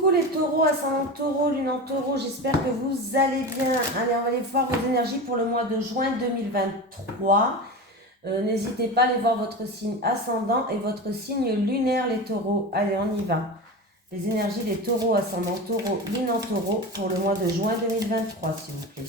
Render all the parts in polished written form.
Coucou les taureaux, ascendant taureau, lune en taureau, j'espère que vous allez bien. Allez, on va aller voir vos énergies pour le mois de juin 2023. N'hésitez pas à aller voir votre signe ascendant et votre signe lunaire les taureaux. Allez, on y va. Les énergies des taureaux, ascendant taureau, lune en taureau pour le mois de juin 2023, s'il vous plaît.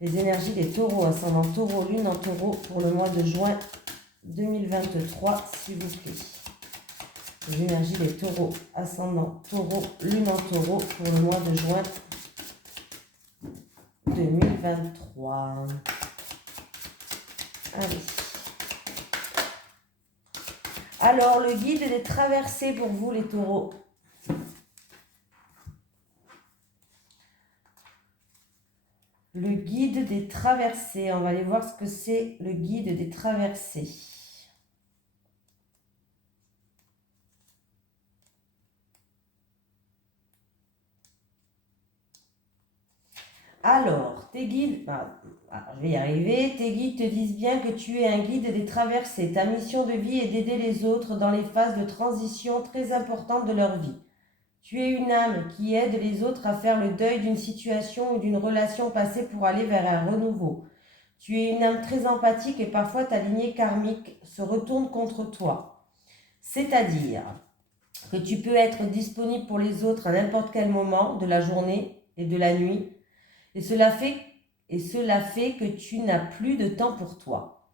Les énergies des taureaux, ascendant taureau, lune en taureau pour le mois de juin 2023, s'il vous plaît. Les énergies des taureaux, ascendant taureau, lune en taureau pour le mois de juin 2023. Allez. Alors, le guide des traversées pour vous les taureaux. Le guide des traversées. On va aller voir ce que c'est le guide des traversées. Alors, tes guides, je vais y arriver, tes guides te disent bien que tu es un guide des traversées. Ta mission de vie est d'aider les autres dans les phases de transition très importantes de leur vie. Tu es une âme qui aide les autres à faire le deuil d'une situation ou d'une relation passée pour aller vers un renouveau. Tu es une âme très empathique et parfois ta lignée karmique se retourne contre toi. C'est-à-dire que tu peux être disponible pour les autres à n'importe quel moment de la journée et de la nuit. Et cela fait que tu n'as plus de temps pour toi.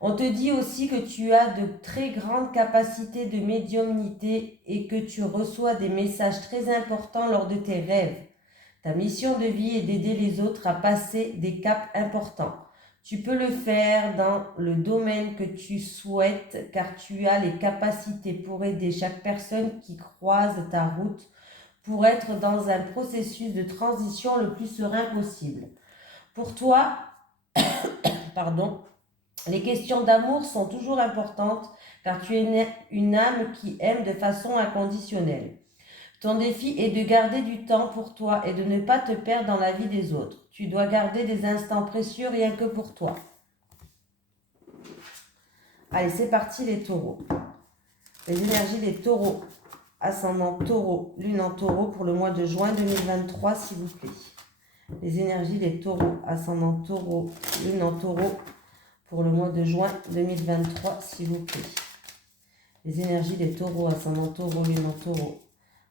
On te dit aussi que tu as de très grandes capacités de médiumnité et que tu reçois des messages très importants lors de tes rêves. Ta mission de vie est d'aider les autres à passer des caps importants. Tu peux le faire dans le domaine que tu souhaites car tu as les capacités pour aider chaque personne qui croise ta route pour être dans un processus de transition le plus serein possible. Pour toi, les questions d'amour sont toujours importantes car tu es une âme qui aime de façon inconditionnelle. Ton défi est de garder du temps pour toi et de ne pas te perdre dans la vie des autres. Tu dois garder des instants précieux rien que pour toi. Allez, c'est parti les taureaux. Les énergies des taureaux. Ascendant taureau, lune en taureau pour le mois de juin 2023, s'il vous plaît. Les énergies des taureaux, ascendant taureau, lune en taureau pour le mois de juin 2023, s'il vous plaît. Les énergies des taureaux, ascendant taureau, lune en taureau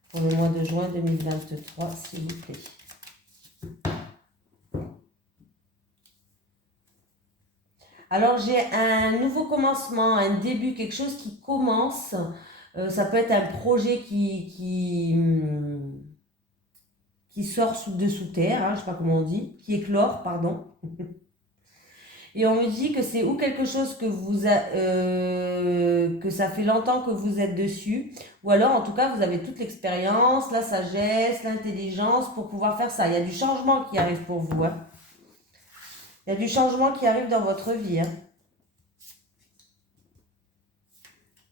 pour le mois de juin 2023, s'il vous plaît. Alors, j'ai un nouveau commencement, un début, quelque chose qui commence. Ça peut être un projet qui sort sous terre, je ne sais pas comment on dit, qui éclore, pardon. Et on me dit que c'est ou quelque chose que que ça fait longtemps que vous êtes dessus, ou alors en tout cas vous avez toute l'expérience, la sagesse, l'intelligence pour pouvoir faire ça. Il y a du changement qui arrive pour vous. Il y a du changement qui arrive dans votre vie.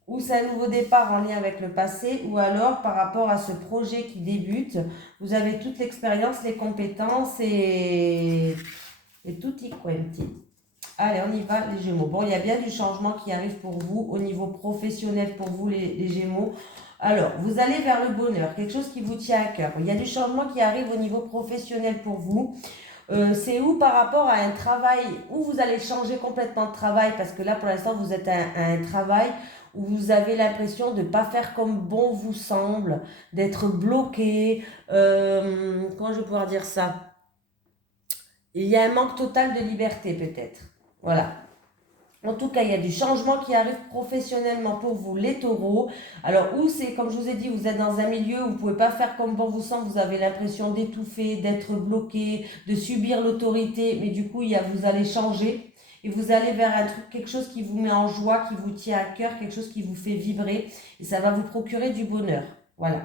Ou c'est un nouveau départ en lien avec le passé, ou alors par rapport à ce projet qui débute, vous avez toute l'expérience, les compétences et tutti quanti. Allez, on y va, les Gémeaux. Bon, il y a bien du changement qui arrive pour vous au niveau professionnel, pour vous, les Gémeaux. Alors, vous allez vers le bonheur, quelque chose qui vous tient à cœur. Il y a du changement qui arrive au niveau professionnel pour vous. C'est où par rapport à un travail, où vous allez changer complètement de travail, parce que là, pour l'instant, vous êtes à un travail où vous avez l'impression de ne pas faire comme bon vous semble, d'être bloqué. Comment je vais pouvoir dire ça? Il y a un manque total de liberté peut-être. Voilà. En tout cas, il y a du changement qui arrive professionnellement pour vous, les taureaux. Alors, où c'est, comme je vous ai dit, vous êtes dans un milieu où vous ne pouvez pas faire comme bon vous semble, vous avez l'impression d'étouffer, d'être bloqué, de subir l'autorité, mais du coup, vous allez changer et vous allez vers un truc, quelque chose qui vous met en joie, qui vous tient à cœur, quelque chose qui vous fait vibrer et ça va vous procurer du bonheur. Voilà.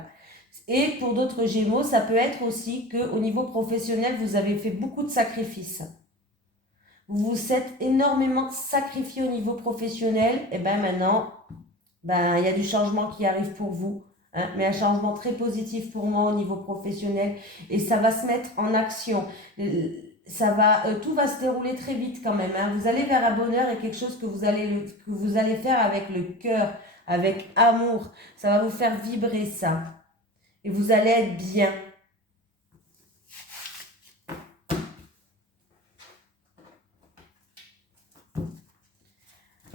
Et pour d'autres Gémeaux, ça peut être aussi qu'au niveau professionnel, vous avez fait beaucoup de sacrifices. Vous vous êtes énormément sacrifié au niveau professionnel, et bien maintenant, il y a du changement qui arrive pour vous, mais un changement très positif pour moi au niveau professionnel, et ça va se mettre en action. Tout va se dérouler très vite quand même. Vous allez vers un bonheur et quelque chose que vous allez faire avec le cœur, avec amour. Ça va vous faire vibrer ça. et vous allez être bien.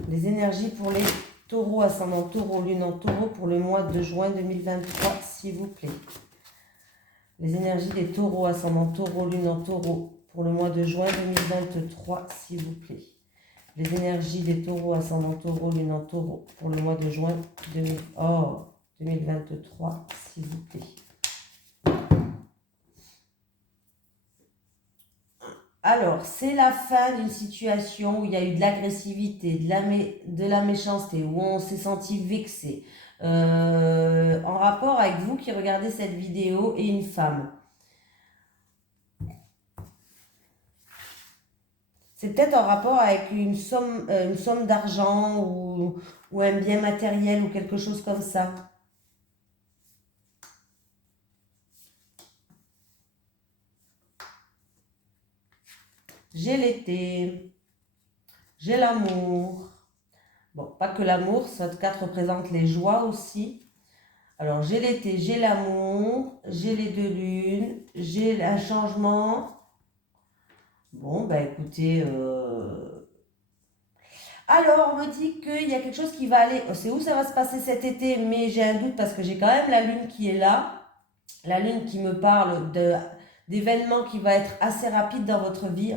Les énergies pour les taureaux, ascendant taureau, lune en taureau pour le mois de juin 2023, s'il vous plaît. Les énergies des taureaux, ascendant taureau, lune en taureau pour le mois de juin 2023, s'il vous plaît. Les énergies des taureaux, ascendant taureau, lune en taureau pour le mois de juin 2023, s'il vous plaît. Alors, c'est la fin d'une situation où il y a eu de l'agressivité, de la méchanceté, où on s'est senti vexé, en rapport avec vous qui regardez cette vidéo et une femme. C'est peut-être en rapport avec une somme d'argent ou un bien matériel ou quelque chose comme ça. J'ai l'été, j'ai l'amour. Bon, pas que l'amour, cette carte représente les joies aussi. Alors, j'ai l'été, j'ai l'amour, j'ai les deux lunes, j'ai un changement. Bon, ben écoutez, alors on me dit qu'il y a quelque chose qui va aller, c'est où ça va se passer cet été, mais j'ai un doute parce que j'ai quand même la lune qui est là. La lune qui me parle d'événements qui va être assez rapide dans votre vie.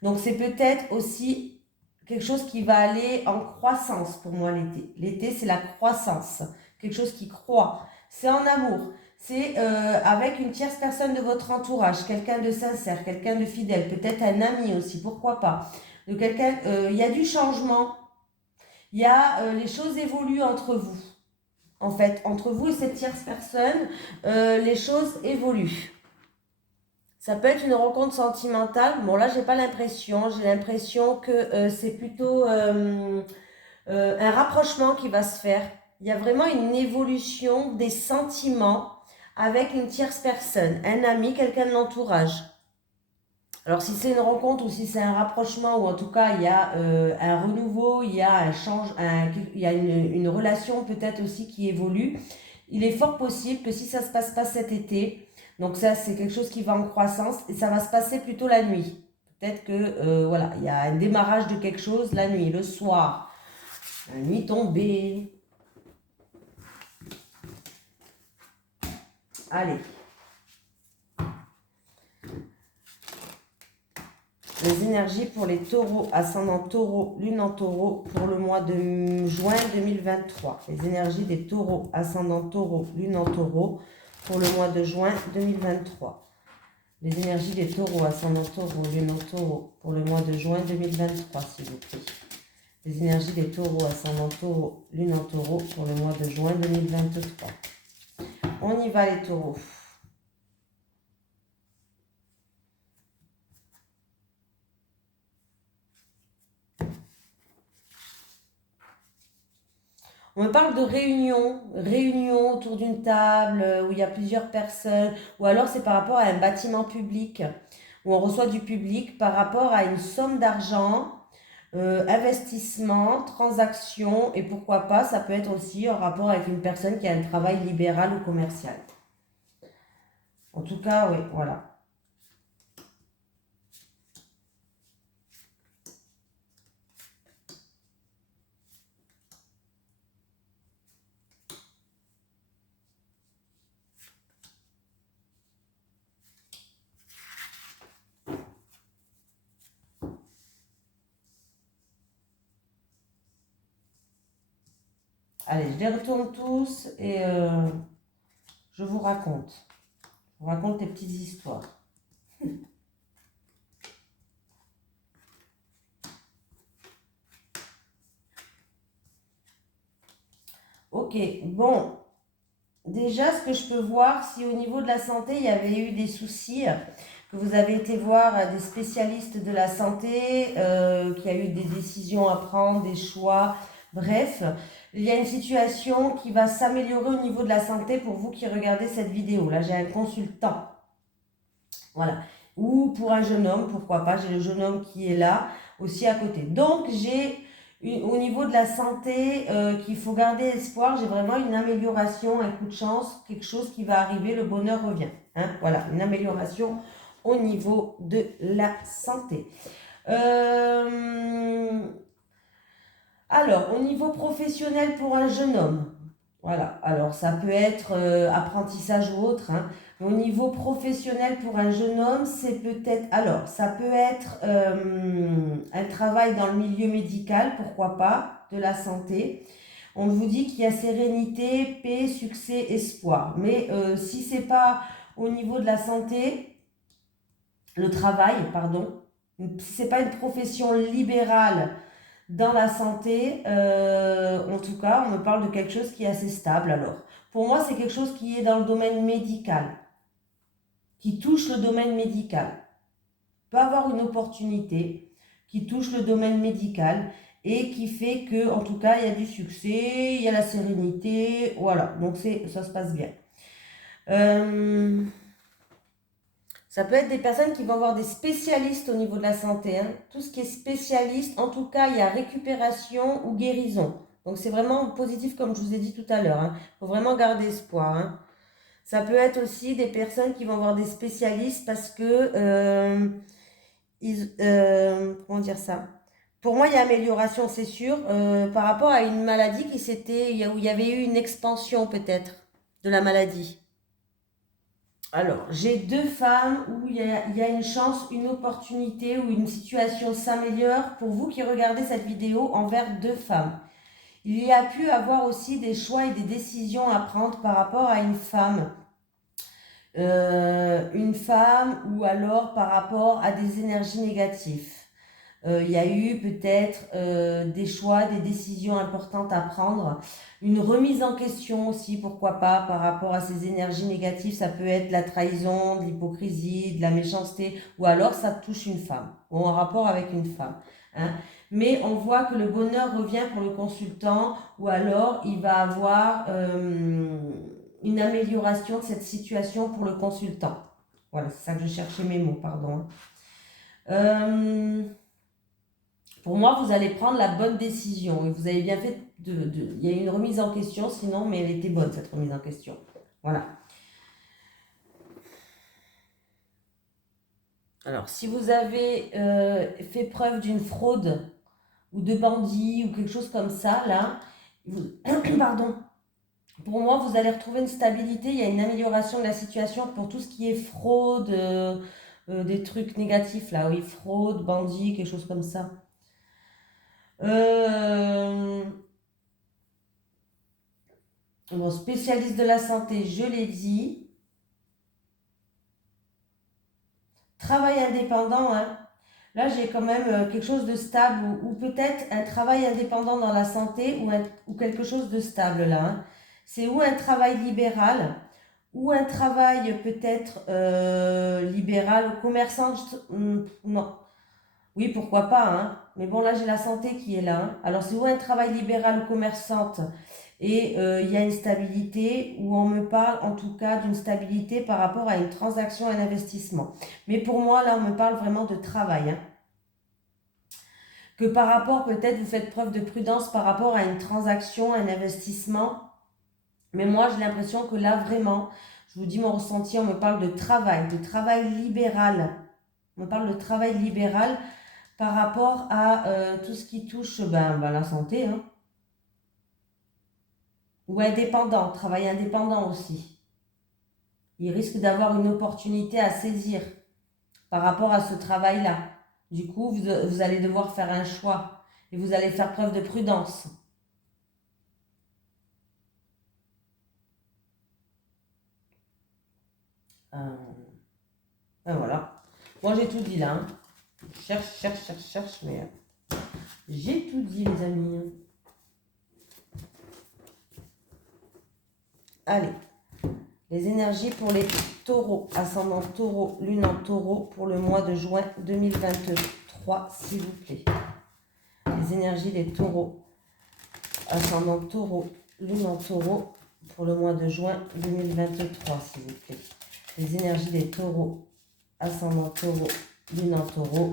Donc c'est peut-être aussi quelque chose qui va aller en croissance pour moi l'été. L'été, c'est la croissance, quelque chose qui croît. C'est en amour, c'est avec une tierce personne de votre entourage, quelqu'un de sincère, quelqu'un de fidèle, peut-être un ami aussi, pourquoi pas. De quelqu'un, il y a du changement, il y a les choses évoluent entre vous. En fait, entre vous et cette tierce personne, les choses évoluent. Ça peut être une rencontre sentimentale. Bon, là, j'ai pas l'impression. J'ai l'impression que c'est plutôt un rapprochement qui va se faire. Il y a vraiment une évolution des sentiments avec une tierce personne, un ami, quelqu'un de l'entourage. Alors, si c'est une rencontre ou si c'est un rapprochement, ou en tout cas, il y a un renouveau, il y a il y a une relation peut-être aussi qui évolue, il est fort possible que si ça ne se passe pas cet été, donc ça, c'est quelque chose qui va en croissance, et ça va se passer plutôt la nuit. Peut-être que, voilà, il y a un démarrage de quelque chose la nuit, le soir, la nuit tombée. Allez. Les énergies pour les taureaux, ascendant taureau, lune en taureau pour le mois de juin 2023. Les énergies des taureaux, ascendant taureau, lune en taureau pour le mois de juin 2023. Les énergies des taureaux, ascendant taureau, lune en taureau pour le mois de juin 2023, s'il vous plaît. Les énergies des taureaux, ascendant taureau, lune en taureau pour le mois de juin 2023. On y va les taureaux. On me parle de réunion autour d'une table où il y a plusieurs personnes, ou alors c'est par rapport à un bâtiment public, où on reçoit du public par rapport à une somme d'argent, investissement, transaction, et pourquoi pas, ça peut être aussi en rapport avec une personne qui a un travail libéral ou commercial. En tout cas, oui, voilà. Allez, je les retourne tous et je vous raconte. Je vous raconte des petites histoires. Ok, bon. Déjà, ce que je peux voir, si au niveau de la santé, il y avait eu des soucis, que vous avez été voir des spécialistes de la santé, qu'il y a eu des décisions à prendre, des choix, bref, il y a une situation qui va s'améliorer au niveau de la santé pour vous qui regardez cette vidéo. Là, j'ai un consultant, voilà, ou pour un jeune homme, pourquoi pas, j'ai le jeune homme qui est là, aussi à côté. Donc, j'ai Au niveau de la santé, qu'il faut garder espoir, j'ai vraiment une amélioration, un coup de chance, quelque chose qui va arriver, le bonheur revient. Hein, voilà, une amélioration au niveau de la santé. Alors, au niveau professionnel pour un jeune homme, voilà, alors ça peut être apprentissage ou autre, hein, mais au niveau professionnel pour un jeune homme, c'est peut-être, alors ça peut être un travail dans le milieu médical, pourquoi pas, de la santé. On vous dit qu'il y a sérénité, paix, succès, espoir. Mais si c'est pas au niveau de la santé, le travail, pardon, si c'est pas une profession libérale dans la santé, en tout cas, on me parle de quelque chose qui est assez stable. Alors, pour moi, c'est quelque chose qui est dans le domaine médical, qui touche le domaine médical. Peut avoir une opportunité qui touche le domaine médical et qui fait que, en tout cas, il y a du succès, il y a la sérénité, voilà. Donc, ça se passe bien. Ça peut être des personnes qui vont avoir des spécialistes au niveau de la santé. Hein. Tout ce qui est spécialiste, en tout cas, il y a récupération ou guérison. Donc, c'est vraiment positif, comme je vous ai dit tout à l'heure. Il faut vraiment garder espoir. Hein. Ça peut être aussi des personnes qui vont avoir des spécialistes parce que, comment dire ça? Pour moi, il y a amélioration, c'est sûr, par rapport à une maladie où il y avait eu une expansion peut-être de la maladie. Alors, j'ai deux femmes où il y a une chance, une opportunité, où une situation s'améliore pour vous qui regardez cette vidéo envers deux femmes. Il y a pu avoir aussi des choix et des décisions à prendre par rapport à une femme. Une femme ou alors par rapport à des énergies négatives. Il y a eu peut-être des choix, des décisions importantes à prendre, une remise en question aussi, pourquoi pas, par rapport à ces énergies négatives. Ça peut être la trahison, de l'hypocrisie, de la méchanceté, ou alors ça touche une femme, ou en rapport avec une femme. Hein. Mais on voit que le bonheur revient pour le consultant, ou alors il va avoir une amélioration de cette situation pour le consultant. Voilà, c'est ça que je cherchais mes mots, pardon. Pour moi, vous allez prendre la bonne décision. Et vous avez bien fait il y a une remise en question, sinon, mais elle était bonne, cette remise en question. Voilà. Alors, si vous avez fait preuve d'une fraude ou de bandit ou quelque chose comme ça, là, pardon. Pour moi, vous allez retrouver une stabilité, il y a une amélioration de la situation pour tout ce qui est fraude, des trucs négatifs, là, oui, fraude, bandit, quelque chose comme ça. Bon, spécialiste de la santé, je l'ai dit. Travail indépendant, hein. Là, j'ai quand même quelque chose de stable ou peut-être un travail indépendant dans la santé ou quelque chose de stable là. Hein. C'est ou un travail libéral ou un travail peut-être libéral ou commerçant. Non. Oui, pourquoi pas. Hein. Mais bon, là, j'ai la santé qui est là. Hein. Alors, c'est ou un travail libéral ou commerçante et il y a une stabilité où on me parle en tout cas d'une stabilité par rapport à une transaction, un investissement. Mais pour moi, là, on me parle vraiment de travail. Hein. Que par rapport, peut-être, vous faites preuve de prudence par rapport à une transaction, un investissement. Mais moi, j'ai l'impression que là, vraiment, je vous dis mon ressenti, on me parle de travail libéral. On me parle de travail libéral par rapport à tout ce qui touche la santé. Hein. Ou indépendant, travail indépendant aussi. Il risque d'avoir une opportunité à saisir par rapport à ce travail-là. Du coup, vous allez devoir faire un choix et vous allez faire preuve de prudence. Voilà. Moi, j'ai tout dit là. Hein. Cherche, mais j'ai tout dit, les amis. Allez. Les énergies pour les taureaux, ascendant taureau, lune en taureau pour le mois de juin 2023, s'il vous plaît. Les énergies des taureaux, ascendant taureau, lune en taureau pour le mois de juin 2023, s'il vous plaît. Les énergies des taureaux, ascendant taureau, lune en taureau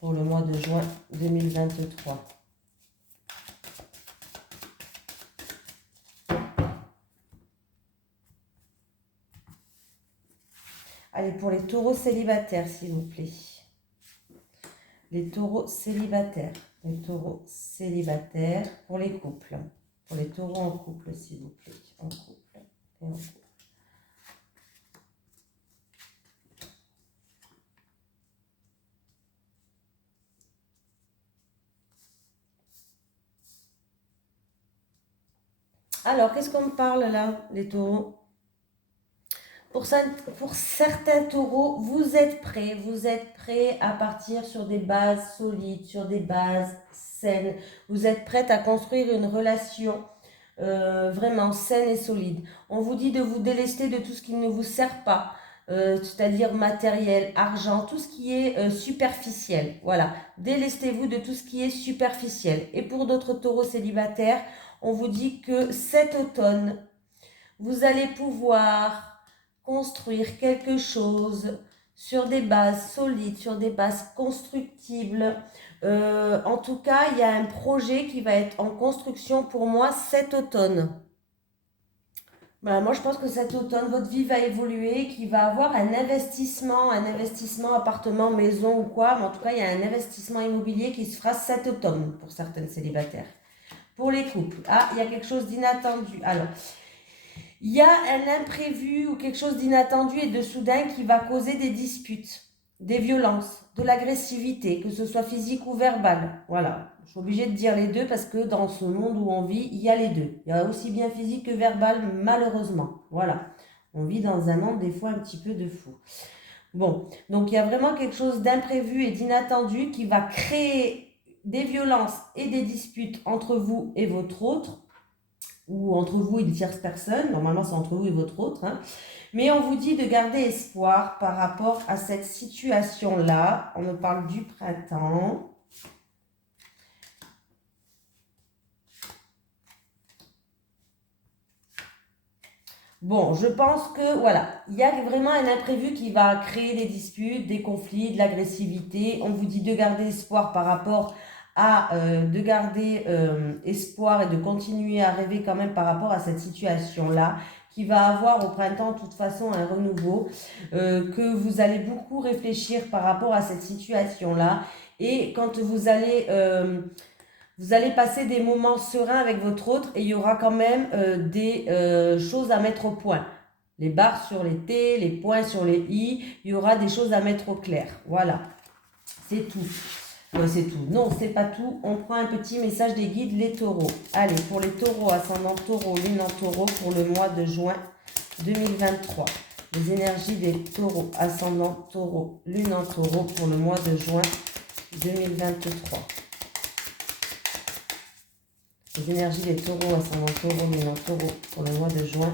pour le mois de juin 2023. Allez, pour les taureaux célibataires, s'il vous plaît. Les taureaux célibataires. Les taureaux célibataires pour les couples. Pour les taureaux en couple, s'il vous plaît. En couple et en couple. Alors, qu'est-ce qu'on me parle là, les taureaux? Pour certains taureaux, vous êtes prêts à partir sur des bases solides, sur des bases saines. Vous êtes prêts à construire une relation vraiment saine et solide. On vous dit de vous délester de tout ce qui ne vous sert pas, c'est-à-dire matériel, argent, tout ce qui est superficiel. Voilà, délestez-vous de tout ce qui est superficiel. Et pour d'autres taureaux célibataires, on vous dit que cet automne, vous allez pouvoir construire quelque chose sur des bases solides, sur des bases constructibles. En tout cas, il y a un projet qui va être en construction pour moi cet automne. Voilà, moi, je pense que cet automne, votre vie va évoluer, qu'il va avoir un investissement appartement, maison ou quoi. Mais en tout cas, il y a un investissement immobilier qui se fera cet automne pour certaines célibataires. Pour les couples, il y a quelque chose d'inattendu. Alors, il y a un imprévu ou quelque chose d'inattendu et de soudain qui va causer des disputes, des violences, de l'agressivité, que ce soit physique ou verbale. Voilà, je suis obligée de dire les deux parce que dans ce monde où on vit, il y a les deux. Il y a aussi bien physique que verbal, malheureusement. Voilà, on vit dans un monde des fois un petit peu de fou. Bon, donc il y a vraiment quelque chose d'imprévu et d'inattendu qui va créer des violences et des disputes entre vous et votre autre, ou entre vous et une tierce personne. Normalement, c'est entre vous et votre autre. Hein. Mais on vous dit de garder espoir par rapport à cette situation-là. On me parle du printemps. Bon, je pense que, voilà, il y a vraiment un imprévu qui va créer des disputes, des conflits, de l'agressivité. On vous dit de garder espoir par rapport à espoir et de continuer à rêver quand même par rapport à cette situation-là qui va avoir au printemps de toute façon un renouveau, que vous allez beaucoup réfléchir par rapport à cette situation-là et quand vous allez passer des moments sereins avec votre autre et il y aura quand même des choses à mettre au point. Les barres sur les T, les points sur les I, il y aura des choses à mettre au clair. Voilà, c'est tout. C'est tout. Non, c'est pas tout. On prend un petit message des guides, les taureaux. Allez, pour les taureaux, ascendant taureau, lune en taureau, pour le mois de juin 2023. Les énergies des taureaux, ascendant taureau, lune en taureau, pour le mois de juin 2023. Les énergies des taureaux, ascendant taureau, lune en taureau, pour le mois de juin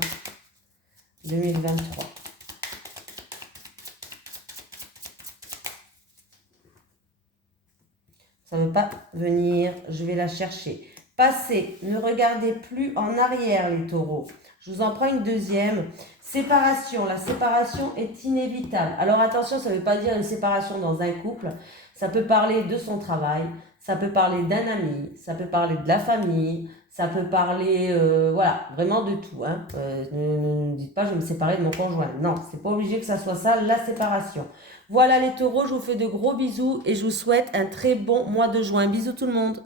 2023. Ça ne veut pas venir, je vais la chercher. Passez, ne regardez plus en arrière les taureaux. Je vous en prends une deuxième. Séparation, la séparation est inévitable. Alors attention, ça ne veut pas dire une séparation dans un couple. Ça peut parler de son travail, ça peut parler d'un ami, ça peut parler de la famille, ça peut parler, voilà, vraiment de tout. Hein. Ne dites pas je vais me séparer de mon conjoint. Non, c'est pas obligé que ça soit ça, la séparation. Voilà les taureaux, je vous fais de gros bisous et je vous souhaite un très bon mois de juin. Bisous tout le monde.